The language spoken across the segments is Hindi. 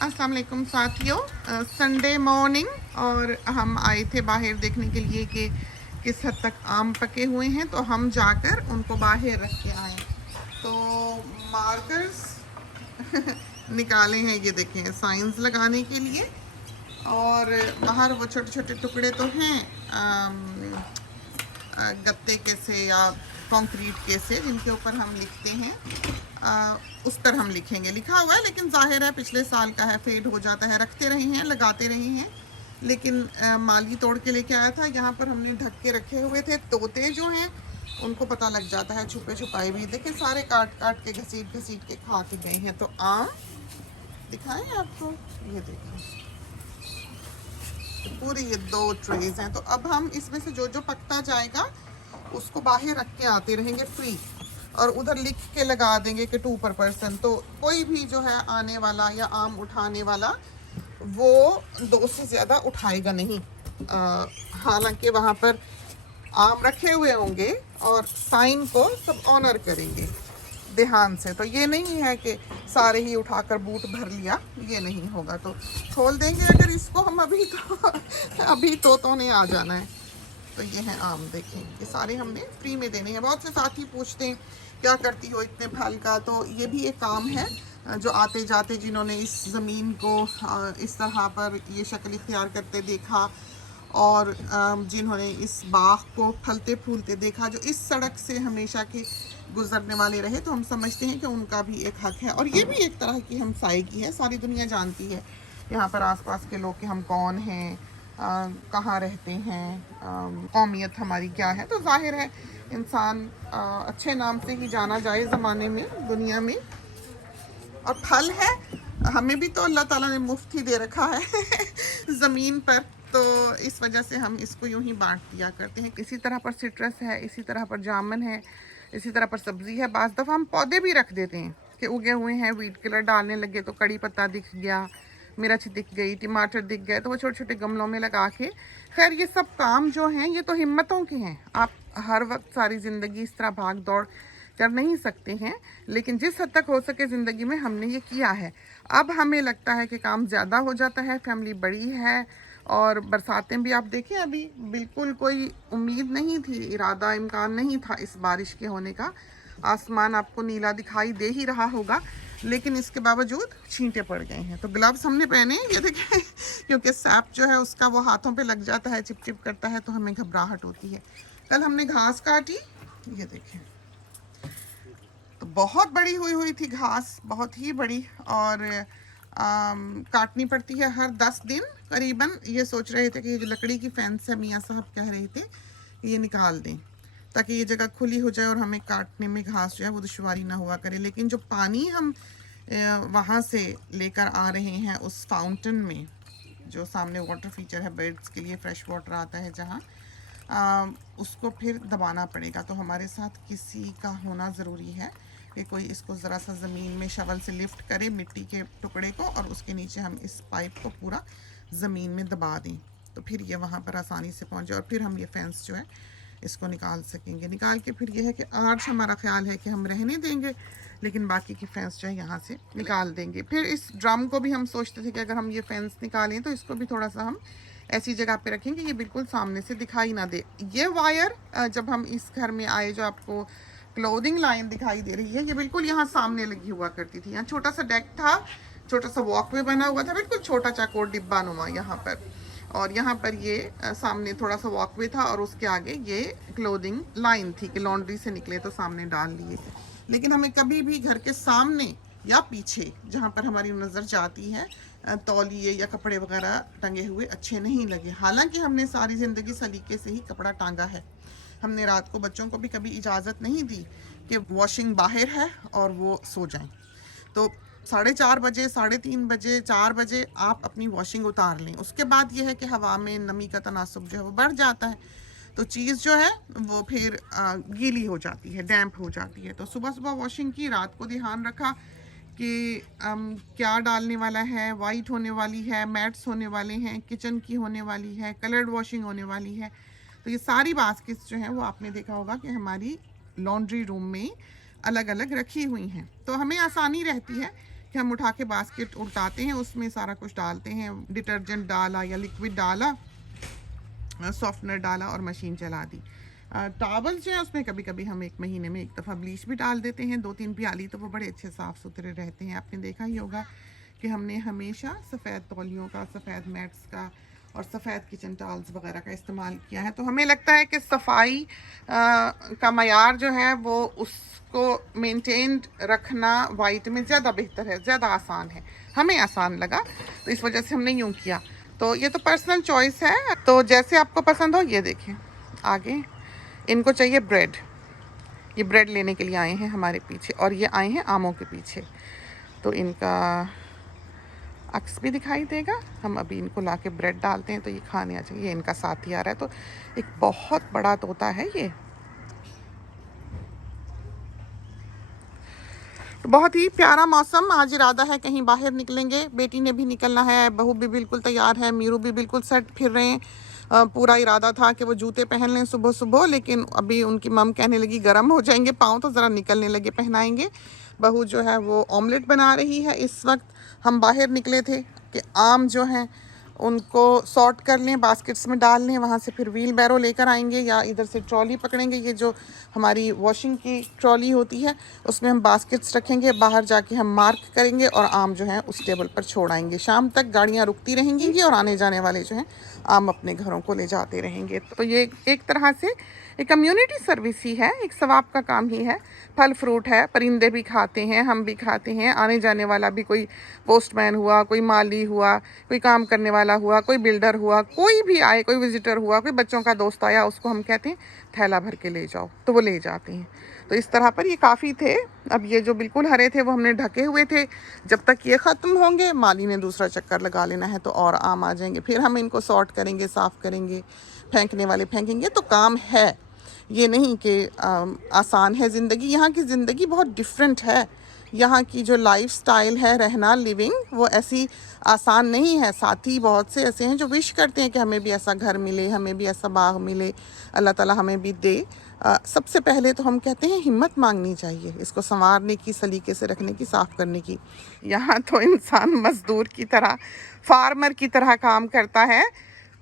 अस्सलाम वालेकुम साथियों। संडे मॉर्निंग और हम आए थे बाहर देखने के लिए कि किस हद तक आम पके हुए हैं, तो हम जाकर उनको बाहर रख के आए। तो मार्कर्स निकाले हैं, ये देखें, साइंस लगाने के लिए। और बाहर वो छोटे छोटे टुकड़े तो हैं गत्ते के से या कंक्रीट के से, जिनके ऊपर हम लिखते हैं। उस पर हम लिखेंगे, लिखा हुआ है, लेकिन जाहिर है पिछले साल का है, फेड हो जाता है। रखते रहे हैं, लगाते रहे हैं, लेकिन माली तोड़ के लेके आया था। यहाँ पर हमने ढक के रखे हुए थे। तोते जो हैं उनको पता लग जाता है छुपे छुपाए भी। देखिए सारे काट काट के घसीट घसीट के खा के गए हैं। तो आम दिखाएं आपको, ये देखिए, तो पूरी ये 2 ट्रेज हैं। तो अब हम इसमें से जो जो पकता जाएगा उसको बाहर रख के आते रहेंगे फ्री, और उधर लिख के लगा देंगे कि 2 पर पर्सन। तो कोई भी जो है आने वाला या आम उठाने वाला वो 2 से ज़्यादा उठाएगा नहीं। हालांकि वहाँ पर आम रखे हुए होंगे और साइन को सब ऑनर करेंगे ध्यान से। तो ये नहीं है कि सारे ही उठाकर बूट भर लिया, ये नहीं होगा। तो खोल देंगे अगर इसको हम अभी तोतों ने आ जाना है। तो ये है आम, देखें, ये सारे हमने फ्री में देने हैं। बहुत से साथी पूछते हैं क्या करती हो इतने फल का। तो ये भी एक काम है, जो आते जाते जिन्होंने इस ज़मीन को इस तरह पर ये शक्ल इख्तियार करते देखा, और जिन्होंने इस बाग को फलते फूलते देखा, जो इस सड़क से हमेशा के गुजरने वाले रहे, तो हम समझते हैं कि उनका भी एक हक है। और ये भी एक तरह की हमसायगी है। सारी दुनिया जानती है यहाँ पर आसपास के लोग कि हम कौन हैं, कहाँ रहते हैं, कौमियत हमारी क्या है। तो जाहिर है इंसान अच्छे नाम से ही जाना जाए ज़माने में, दुनिया में। और फल है, हमें भी तो अल्लाह ताला ने मुफ्त ही दे रखा है ज़मीन पर, तो इस वजह से हम इसको यूं ही बांट दिया करते हैं। इसी तरह पर सिट्रस है, इसी तरह पर जामुन है, इसी तरह पर सब्ज़ी है। बाज़ दफ़ा हम पौधे भी रख देते हैं कि उगे हुए हैं, वीट कलर डालने लगे तो कड़ी पत्ता दिख गया, मिर्च दिख गई, टमाटर दिख गए, तो वो छोटे छोटे गमलों में लगा के। खैर ये सब काम जो हैं ये तो हिम्मतों के हैं। आप हर वक्त सारी ज़िंदगी इस तरह भाग दौड़ कर नहीं सकते हैं, लेकिन जिस हद तक हो सके ज़िंदगी में हमने ये किया है। अब हमें लगता है कि काम ज़्यादा हो जाता है, फैमिली बड़ी है, और बरसातें भी आप देखें, अभी बिल्कुल कोई उम्मीद नहीं थी, इरादा इम्कान नहीं था इस बारिश के होने का। आसमान आपको नीला दिखाई दे ही रहा होगा, लेकिन इसके बावजूद छींटे पड़ गए हैं। तो ग्लव्स हमने पहने, ये देखें, क्योंकि सैप जो है उसका वो हाथों पे लग जाता है, चिप चिप करता है, तो हमें घबराहट होती है। कल हमने घास काटी, ये देखें, तो बहुत बड़ी हुई थी घास, बहुत ही बड़ी। और काटनी पड़ती है हर 10 दिन करीबन। ये सोच रहे थे कि ये जो लकड़ी की फेंस है, मियाँ साहब कह रहे थे ये निकाल दें ताकि ये जगह खुली हो जाए और हमें काटने में घास जो है वो दुश्वारी ना हुआ करे। लेकिन जो पानी हम वहाँ से लेकर आ रहे हैं उस फाउंटेन में, जो सामने वाटर फीचर है बर्ड्स के लिए, फ्रेश वाटर आता है जहाँ, उसको फिर दबाना पड़ेगा। तो हमारे साथ किसी का होना ज़रूरी है कि कोई इसको ज़रा सा ज़मीन में शवल से लिफ्ट करे मिट्टी के टुकड़े को, और उसके नीचे हम इस पाइप को पूरा ज़मीन में दबा दें, तो फिर ये वहाँ पर आसानी से पहुँच जाए, और फिर हम ये फेंस जो है इसको निकाल सकेंगे। निकाल के फिर ये है कि आज हमारा ख्याल है कि हम रहने देंगे, लेकिन बाकी की फेंस जो है यहाँ से निकाल देंगे। फिर इस ड्रम को भी हम सोचते थे कि अगर हम ये फेंस निकालें तो इसको भी थोड़ा सा हम ऐसी जगह पे रखेंगे ये बिल्कुल सामने से दिखाई ना दे। ये वायर जब हम इस घर में आए, जो आपको क्लोथिंग लाइन दिखाई दे रही है, ये बिल्कुल यहाँ सामने लगी हुआ करती थी। यहाँ छोटा सा डेक था, छोटा सा वॉकवे बना हुआ था, बिल्कुल छोटा चाकोर डिब्बा नुमा यहाँ पर। और यहाँ पर ये सामने थोड़ा सा वॉकवे था, और उसके आगे ये क्लोथिंग लाइन थी कि लॉन्ड्री से निकले तो सामने डाल लिए। लेकिन हमें कभी भी घर के सामने या पीछे, जहाँ पर हमारी नज़र जाती है, तौलिए या कपड़े वगैरह टंगे हुए अच्छे नहीं लगे। हालांकि हमने सारी ज़िंदगी सलीके से ही कपड़ा टांगा है। हमने रात को बच्चों को भी कभी इजाज़त नहीं दी कि वॉशिंग बाहर है और वो सो जाएं। तो 4:30 बजे, 3:30 बजे, 4 बजे आप अपनी वॉशिंग उतार लें। उसके बाद ये है कि हवा में नमी का तनासुब जो है वो बढ़ जाता है, तो चीज़ जो है वो फिर गीली हो जाती है, डैम्प हो जाती है। तो सुबह सुबह वॉशिंग की, रात को ध्यान रखा कि क्या डालने वाला है, वाइट होने वाली है, मैट्स होने वाले हैं, किचन की होने वाली है, कलर्ड वॉशिंग होने वाली है। तो ये सारी बास्केट्स जो हैं वो आपने देखा होगा कि हमारी लॉन्ड्री रूम में अलग अलग रखी हुई हैं। तो हमें आसानी रहती है कि हम उठा के बास्केट उठाते हैं, उसमें सारा कुछ डालते हैं, डिटर्जेंट डाला या लिक्विड डाला, सॉफ्टनर डाला और मशीन चला दी। टॉवल जो है उसमें कभी कभी हम 1 महीने में 1 दफ़ा ब्लीच भी डाल देते हैं, 2-3 प्याली, तो वो बड़े अच्छे साफ़ सुथरे रहते हैं। आपने देखा ही होगा कि हमने हमेशा सफ़ेद तौलियों का, सफ़ेद मैट्स का और सफ़ेद किचन टॉवल्स वगैरह का इस्तेमाल किया है। तो हमें लगता है कि सफाई का मयार जो है वो उसको मेंटेन रखना वाइट में ज़्यादा बेहतर है, ज़्यादा आसान है, हमें आसान लगा, तो इस वजह से हमने यूँ किया। तो ये तो पर्सनल चॉइस है, तो जैसे आपको पसंद हो। ये देखें आगे, इनको चाहिए ब्रेड, ये ब्रेड लेने के लिए आए हैं हमारे पीछे, और ये आए हैं आमों के पीछे। तो इनका अक्स भी दिखाई देगा। हम अभी इनको लाके ब्रेड डालते हैं तो ये खाने आ जाएंगे। ये इनका साथी आ रहा है, तो एक बहुत बड़ा तोता है ये। तो बहुत ही प्यारा मौसम। आज इरादा है कहीं बाहर निकलेंगे, बेटी ने भी निकलना है, बहू भी बिल्कुल तैयार है, मीरू भी बिल्कुल सेट फिर रहे हैं। पूरा इरादा था कि वो जूते पहन लें सुबह सुबह, लेकिन अभी उनकी मम कहने लगी गर्म हो जाएंगे पाँव, तो ज़रा निकलने लगे, पहनाएंगे। बहू जो है वो ऑमलेट बना रही है इस वक्त। हम बाहर निकले थे कि आम जो हैं उनको सॉर्ट कर लें, बास्केट्स में डाल लें, वहाँ से फिर व्हील बैरो लेकर आएंगे या इधर से ट्रॉली पकड़ेंगे। ये जो हमारी वॉशिंग की ट्रॉली होती है उसमें हम बास्केट्स रखेंगे, बाहर जाके हम मार्क करेंगे और आम जो है उस टेबल पर छोड़ आएंगे। शाम तक गाड़ियाँ रुकती रहेंगी और आने जाने वाले जो हैं आम अपने घरों को ले जाते रहेंगे। तो ये एक तरह से एक कम्युनिटी सर्विस ही है, एक सवाब का काम ही है। फल फ्रूट है, परिंदे भी खाते हैं, हम भी खाते हैं, आने जाने वाला भी, कोई पोस्टमैन हुआ, कोई माली हुआ, कोई काम करने वाला हुआ, कोई बिल्डर हुआ, कोई भी आए, कोई विजिटर हुआ, कोई बच्चों का दोस्त आया, उसको हम कहते हैं थैला भर के ले जाओ, तो वो ले जाते हैं। तो इस तरह पर ये काफ़ी थे। अब ये जो बिल्कुल हरे थे वो हमने ढके हुए थे, जब तक ये ख़त्म होंगे माली ने दूसरा चक्कर लगा लेना है तो और आम आ जाएंगे, फिर हम इनको सॉर्ट करेंगे, साफ़ करेंगे, फेंकने वाले फेंकेंगे। तो काम है, ये नहीं कि आसान है ज़िंदगी। यहाँ की ज़िंदगी बहुत डिफरेंट है। यहाँ की जो लाइफ स्टाइल है, रहना, लिविंग, वो ऐसी आसान नहीं है। साथ ही बहुत से ऐसे हैं जो विश करते हैं कि हमें भी ऐसा घर मिले, हमें भी ऐसा बाग मिले, अल्लाह ताला हमें भी दे। सबसे पहले तो हम कहते हैं हिम्मत मांगनी चाहिए, इसको संवारने की, सलीके से रखने की, साफ़ करने की। यहाँ तो इंसान मज़दूर की तरह, फार्मर की तरह काम करता है,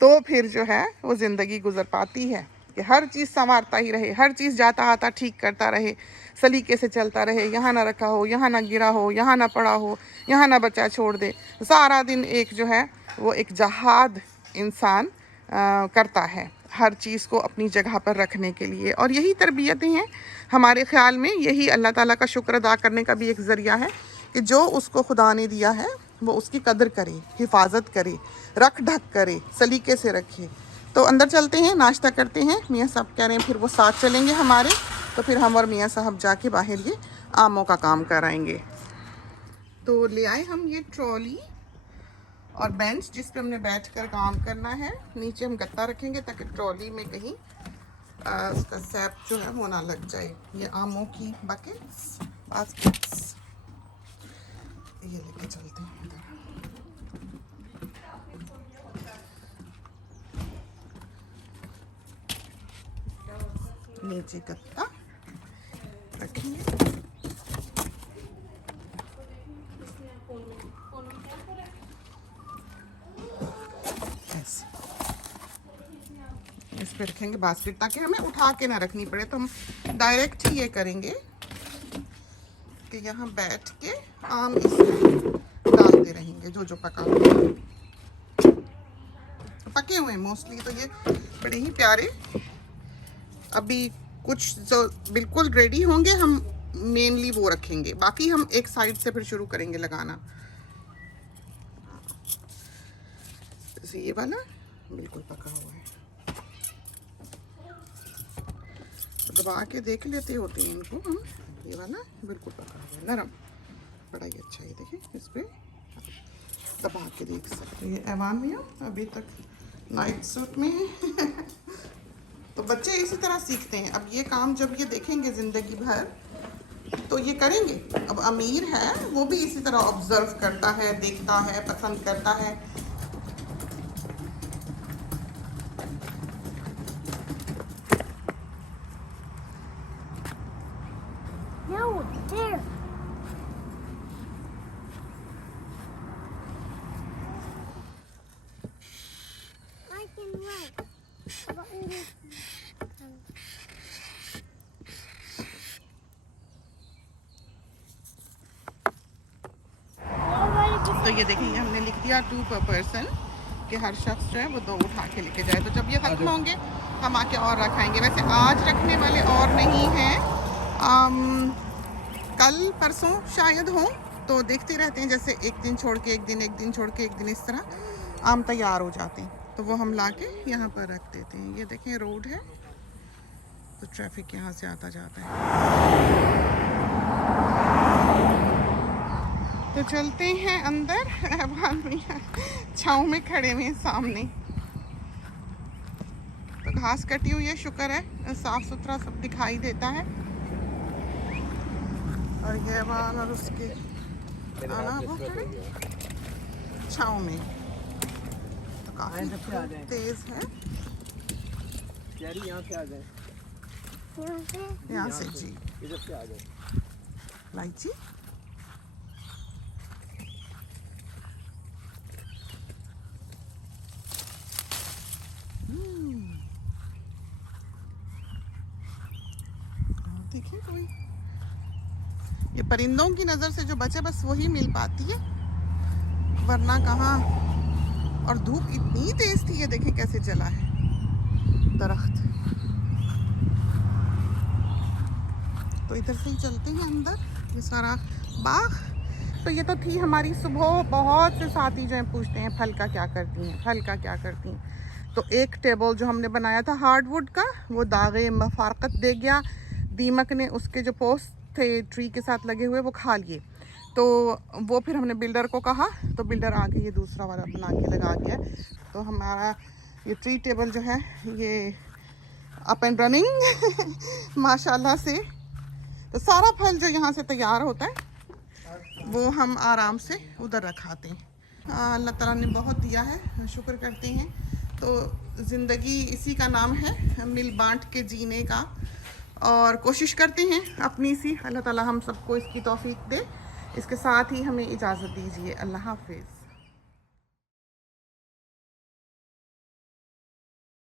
तो फिर जो है वो ज़िंदगी गुजर पाती है कि हर चीज़ संवारता ही रहे, हर चीज़ जाता आता ठीक करता रहे, सलीके से चलता रहे, यहाँ ना रखा हो, यहाँ ना गिरा हो, यहाँ ना पड़ा हो, यहाँ ना बचा छोड़ दे। सारा दिन एक जो है वो एक जहाद इंसान करता है हर चीज़ को अपनी जगह पर रखने के लिए। और यही तरबियतें हैं हमारे ख़्याल में, यही अल्लाह ताला का शुक्र अदा करने का भी एक ज़रिया है कि जो उसको खुदा ने दिया है वो उसकी कदर करे, हिफाजत करे, रख ढक करे, सलीके से रखे। तो अंदर चलते हैं, नाश्ता करते हैं। मियाँ साहब कह रहे हैं फिर वो साथ चलेंगे हमारे, तो फिर हम और मियाँ साहब जाके बाहर ये आमों का काम कराएंगे। तो ले आए हम ये ट्रॉली और बेंच जिस पे हमने बैठकर काम करना है। नीचे हम गत्ता रखेंगे ताकि ट्रॉली में कहीं उसका सैप जो है वो ना लग जाए। ये आमों की बकेट्स, बास्केट्स, ये लेके चलते हैं इधर। नीचे गत्ता रखेंगे। ऐसे इस पे रखेंगे बास्केट, ताकि हमें उठा के ना रखनी पड़े। तो हम डायरेक्ट ही ये करेंगे कि यहाँ बैठ के आम इसमें डालते रहेंगे, जो जो पका हुआ, पके हुए मोस्टली। तो ये बड़े ही प्यारे, अभी कुछ जो बिल्कुल रेडी होंगे हम मेनली वो रखेंगे, बाकी हम एक साइड से फिर शुरू करेंगे लगाना। जैसे ये वाला बिल्कुल पका हुआ है, दबा के देख लेते होते हैं इनको हम। ये वाला बिल्कुल पका हुआ है, नरम, बड़ा ही अच्छा है। देखिए इस पर दबा के देख सकते हैं। ऐवान भी अभी तक नाइट सूट में है तो बच्चे इसी तरह सीखते हैं। अब ये काम जब ये देखेंगे ज़िंदगी भर तो ये करेंगे। अब अमीर है वो भी इसी तरह ऑब्जर्व करता है, देखता है, पसंद करता है। No, there. तो ये देखेंगे हमने लिख दिया 2 per person कि हर शख्स जो है वो 2 उठा के लेके जाए। तो जब ये खत्म होंगे हम आके और रखाएंगे। वैसे आज रखने वाले और नहीं हैं, कल परसों शायद हों, तो देखते रहते हैं। जैसे एक दिन छोड़ के एक दिन, एक दिन छोड़ के एक दिन, इस तरह आम तैयार हो जाते हैं। तो वो हम ला के यहाँ पर रख देते हैं। ये देखें रोड है, तो ट्रैफिक यहाँ से आता जाता है। तो चलते हैं अंदर। रहमान भैया छाँव में खड़े हुए हैं सामने। तो घास कटी हुई है, शुक्र है, साफ सुथरा सब दिखाई देता है। और ये वाला और उसके आना वो खड़े छाँव में, तो काफी तेज है। यहाँ से आ जाए, यहाँ से जी इधर से आ जाए। लाइची देखिए, कोई ये परिंदों की नज़र से जो बचे बस वही मिल पाती है, वरना कहाँ। और धूप इतनी तेज थी, ये देखें कैसे जला है दरख्त। तो इधर से ही चलते हैं अंदर। ये सारा बाग, तो ये तो थी हमारी सुबह। बहुत से साथी जो हैं पूछते हैं फल का क्या करती हैं, फल का क्या करती हैं। तो एक टेबल जो हमने बनाया था हार्डवुड का, वो दागे मफारकत दे गया। दीमक ने उसके जो पोस्ट थे ट्री के साथ लगे हुए वो खा लिए। तो वो फिर हमने बिल्डर को कहा, तो बिल्डर आके ये दूसरा वाला बना के लगा गया। तो हमारा ये ट्री टेबल जो है ये अप एंड रनिंग माशाल्लाह से। तो सारा फल जो यहाँ से तैयार होता है वो हम आराम से उधर रखाते हैं। अल्लाह ताला ने बहुत दिया है, शुक्र करते हैं। तो ज़िंदगी इसी का नाम है, मिल बांट के जीने का। और कोशिश करते हैं अपनी सी, अल्लाह ताला हम सबको इसकी तौफीक दे। इसके साथ ही हमें इजाज़त दीजिए। अल्लाह हाफिज़।